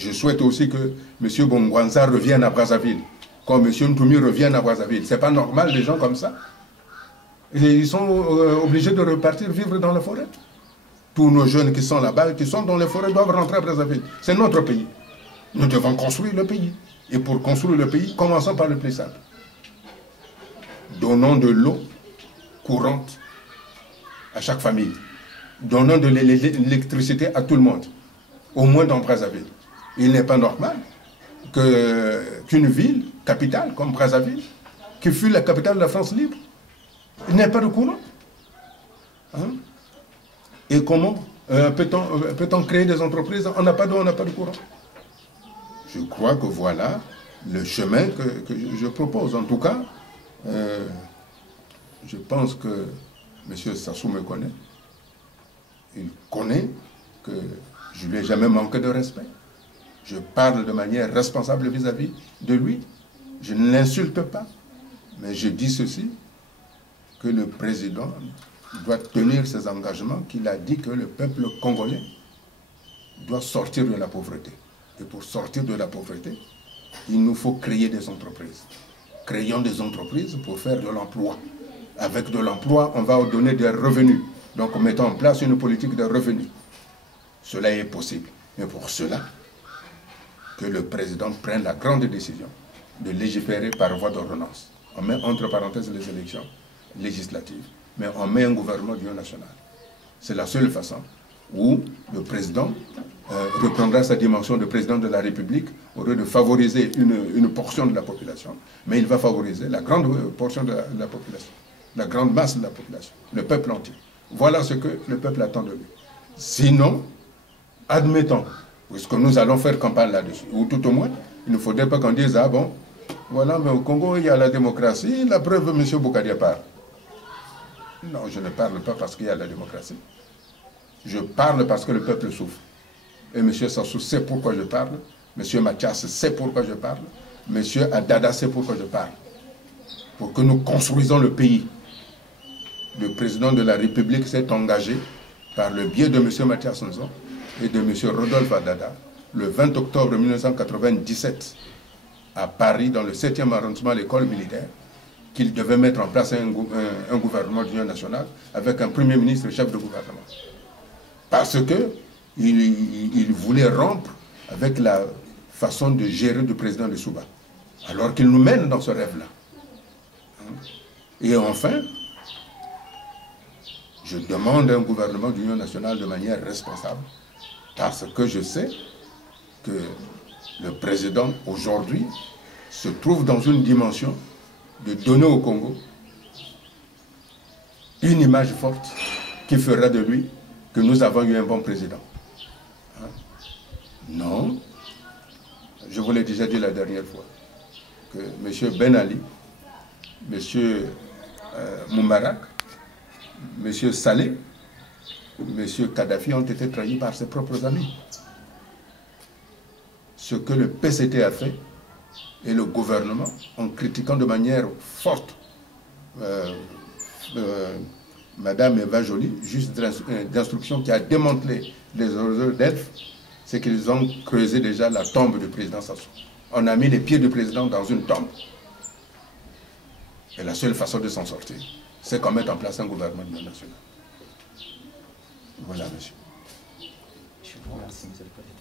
Je souhaite aussi que M. Bongwanza revienne à Brazzaville, comme M. Ntoumi revienne à Brazzaville. Ce n'est pas normal, des gens comme ça. Et ils sont obligés de repartir vivre dans la forêt. Tous nos jeunes qui sont là-bas, qui sont dans les forêts, doivent rentrer à Brazzaville. C'est notre pays. Nous devons construire le pays. Et pour construire le pays, commençons par le plus simple. Donnons de l'eau courante à chaque famille. Donnons de l'électricité à tout le monde, au moins dans Brazzaville. Il n'est pas normal qu'une ville, capitale comme Brazzaville, qui fut la capitale de la France libre, n'ait pas de courant. Hein? Et comment peut-on créer des entreprises? On n'a pas d'eau, on n'a pas de courant. Je crois que voilà le chemin que je propose. En tout cas, je pense que M. Sassou me connaît. Il connaît que je ne lui ai jamais manqué de respect. Je parle de manière responsable vis-à-vis de lui. Je ne l'insulte pas. Mais je dis ceci, que le président doit tenir ses engagements, qu'il a dit que le peuple congolais doit sortir de la pauvreté. Et pour sortir de la pauvreté, il nous faut créer des entreprises. Créons des entreprises pour faire de l'emploi. Avec de l'emploi, on va donner des revenus. Donc mettons en place une politique de revenus. Cela est possible. Mais pour cela, que le président prenne la grande décision de légiférer par voie d'ordonnance. On met entre parenthèses les élections législatives, mais on met un gouvernement d'union nationale. C'est la seule façon où le président reprendra sa dimension de président de la République au lieu de favoriser une portion de la population, mais il va favoriser la grande portion de la population, la grande masse de la population, le peuple entier. Voilà ce que le peuple attend de lui. Sinon, admettons, puisque nous allons faire campagne là-dessus, ou tout au moins, il ne faudrait pas qu'on dise, ah bon, voilà, mais au Congo, il y a la démocratie, la preuve, M. Boukadia parle. Non, je ne parle pas parce qu'il y a la démocratie. Je parle parce que le peuple souffre. Et M. Sassou sait pourquoi je parle, M. Mathias sait pourquoi je parle, M. Adada sait pourquoi je parle. Pour que nous construisons le pays. Le président de la République s'est engagé par le biais de M. Mathias Nzon et de M. Rodolphe Adada, le 20 octobre 1997, à Paris, dans le 7e arrondissement de l'école militaire, qu'il devait mettre en place un gouvernement d'union nationale avec un premier ministre chef de gouvernement. Parce qu'il voulait rompre avec la façon de gérer du président de Souba. Alors qu'il nous mène dans ce rêve-là. Et enfin, je demande un gouvernement d'union nationale de manière responsable, parce que je sais que le président, aujourd'hui, se trouve dans une dimension de donner au Congo une image forte qui fera de lui que nous avons eu un bon président. Hein? Non, je vous l'ai déjà dit la dernière fois, que M. Ben Ali, M. Moubarak, M. Saleh, M. Kadhafi ont été trahis par ses propres amis. Ce que le PCT a fait, et le gouvernement, en critiquant de manière forte Madame Eva Joly, juste d'instruction qui a démantelé les ordres d'ELF, c'est qu'ils ont creusé déjà la tombe du président Sassou. On a mis les pieds du président dans une tombe. Et la seule façon de s'en sortir, c'est qu'on mette en place un gouvernement national. Voilà, monsieur. Je vous remercie, monsieur le président.